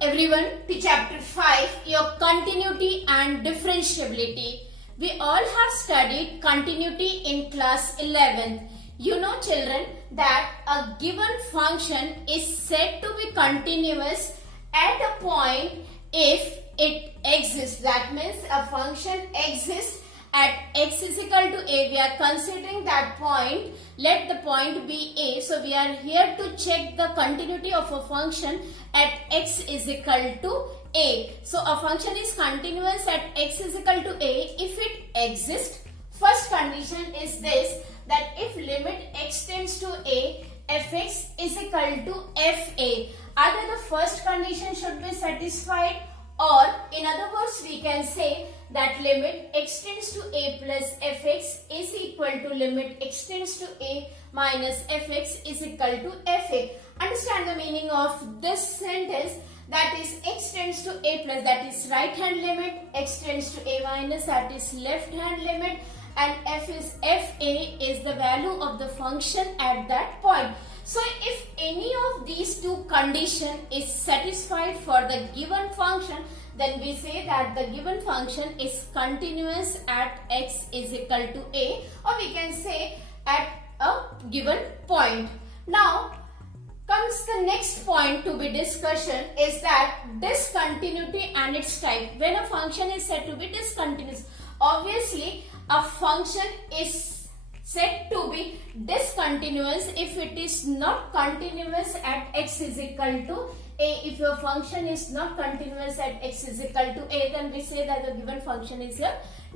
everyone to chapter 5, your continuity and differentiability. We all have studied continuity in class 11th. You know children that a given function is said to be continuous at a point if it exists. That means a function exists at x is equal to a. We are considering that point. Let the point be a. So we are here to check the continuity of a function at x is equal to a. So a function is continuous at x is equal to a if it exists. First condition is this, that if limit x tends to a, fx is equal to fa. Either the first condition should be satisfied, or in other words we can say that limit x tends to a plus fx is equal to limit x tends to a minus fx is equal to fa. Understand the meaning of this sentence, that is x tends to a plus, that is right hand limit, x tends to a minus, that is left hand limit, and fa is the value of the function at that point. So if any of these two conditions is satisfied for the given function, then we say that the given function is continuous at x is equal to a, or we can say at a given point. Now comes the next point to be discussion, is that discontinuity and its type. When a function is said to be discontinuous, obviously a function is said to be discontinuous if it is not continuous at x is equal to a. If your function is not continuous at x is equal to a, then we say that the given function is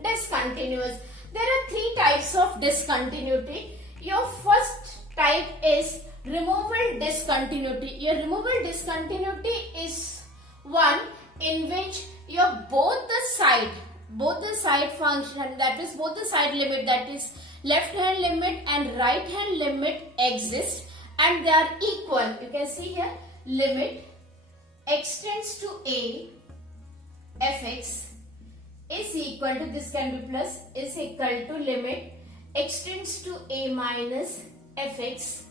discontinuous. There are three types of discontinuity. Your first type is removal discontinuity. Your removal discontinuity is one in which your both the side function, that is both the side limit, that is left hand limit and right hand limit exist and they are equal. You can see here limit x tends to a, fx is equal to, this can be plus, is equal to limit x tends to a minus fx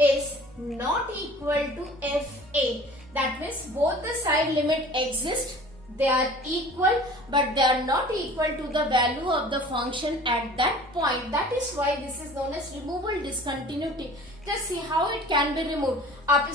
is not equal to fa. That means both the side limit exist, they are equal, but they are not equal to the value of the function at that point. That is why this is known as removal discontinuity. Just see how it can be removed. आप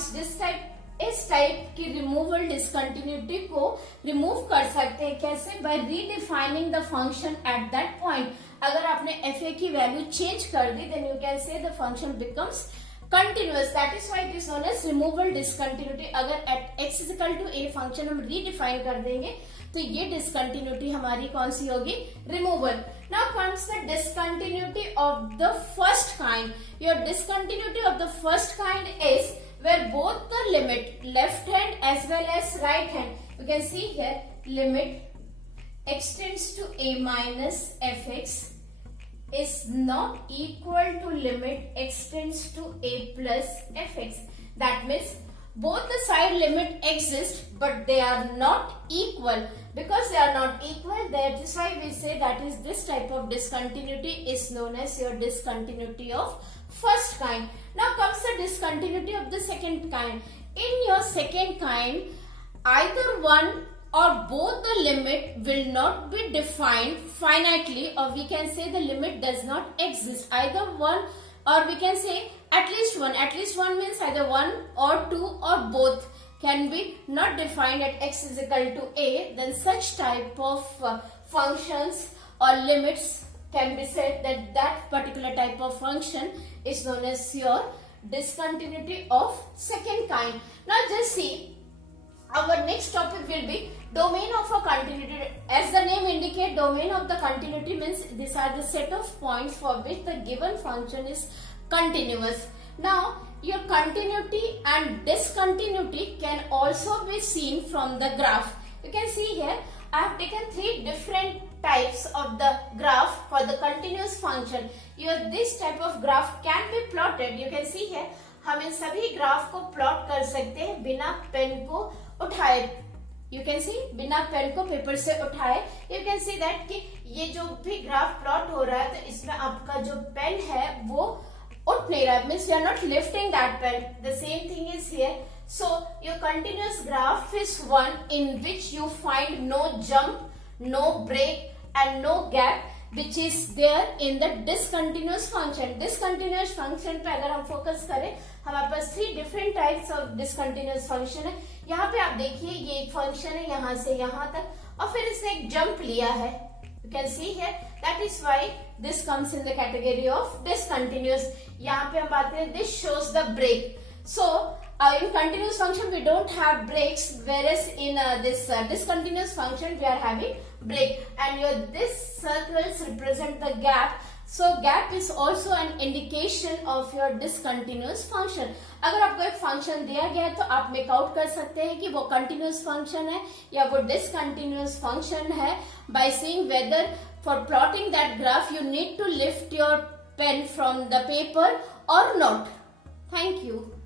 इस type की removal discontinuity को remove कर सकते हैं कैसे? By redefining the function at that point. अगर आपने fa की वैल्यू चेंज कर दी, then you can say the function becomes continuous. That is why it is known as removal discontinuity. अगर at x is equal to a function हम redefine कर देंगे तो ये डिसकंटिन्यूटी हमारी कौन सी होगी? Removal. Now comes the discontinuity of the first kind. Your discontinuity of the first kind is where both the limit left hand as well as right hand, you can see here limit x tends to a minus fx is not equal to limit x tends to a plus fx. That means both the side limit exist but they are not equal. Because they are not equal, that is why we say that is this type of discontinuity is known as your discontinuity of first kind. Now comes the discontinuity of the second kind. In your second kind, either one or both the limit will not be defined finitely, or we can say the limit does not exist. Either one, or we can say at least one. At least one means either one or two or both can be not defined at x is equal to a. Then such type of functions or limits can be said that that particular type of function is known as your discontinuity of second kind. Now just see, our next topic will be domain of a continuity. As the name indicates, domain of the continuity means these are the set of points for which the given function is continuous. Now your continuity and discontinuity can also be seen from the graph. You can see here I have taken three different types of the graph for the continuous function. This type of graph can be plotted. You can see here हम इन सभी graph को plot कर सकते हैं बिना pen को उठाए. You can see बिना पेन को पेपर से उठाए. You can see that कि ये जो भी ग्राफ प्लॉट हो रहा है तो इसमें आपका जो पेन है वो उठ नहीं रहा. Means you are not lifting that pen. The same thing is here. So your continuous graph is one in which you find no jump, no break and no gap which is there in the discontinuous function. Discontinuous function पे अगर हम focus करें, हमारे पास 3 different types of discontinuous function है. यहाँ पे आप देखिए ये एक फंक्शन है यहाँ से यहाँ तक और फिर इसने एक जंप लिया है. You can see here that is why this comes in the category of discontinuous. यहाँ पे हम बात करें this shows the break. So in continuous function we don't have breaks, whereas in this discontinuous function we are having break, and this circles represent the gap. So gap is also an indication of your discontinuous function. अगर आपको एक function दिया गया है तो आप make out कर सकते हैं कि वो कंटिन्यूस फंक्शन है या वो डिसकंटिन्यूस फंक्शन है by seeing whether for plotting that graph you need to lift your pen from the paper or not. Thank you.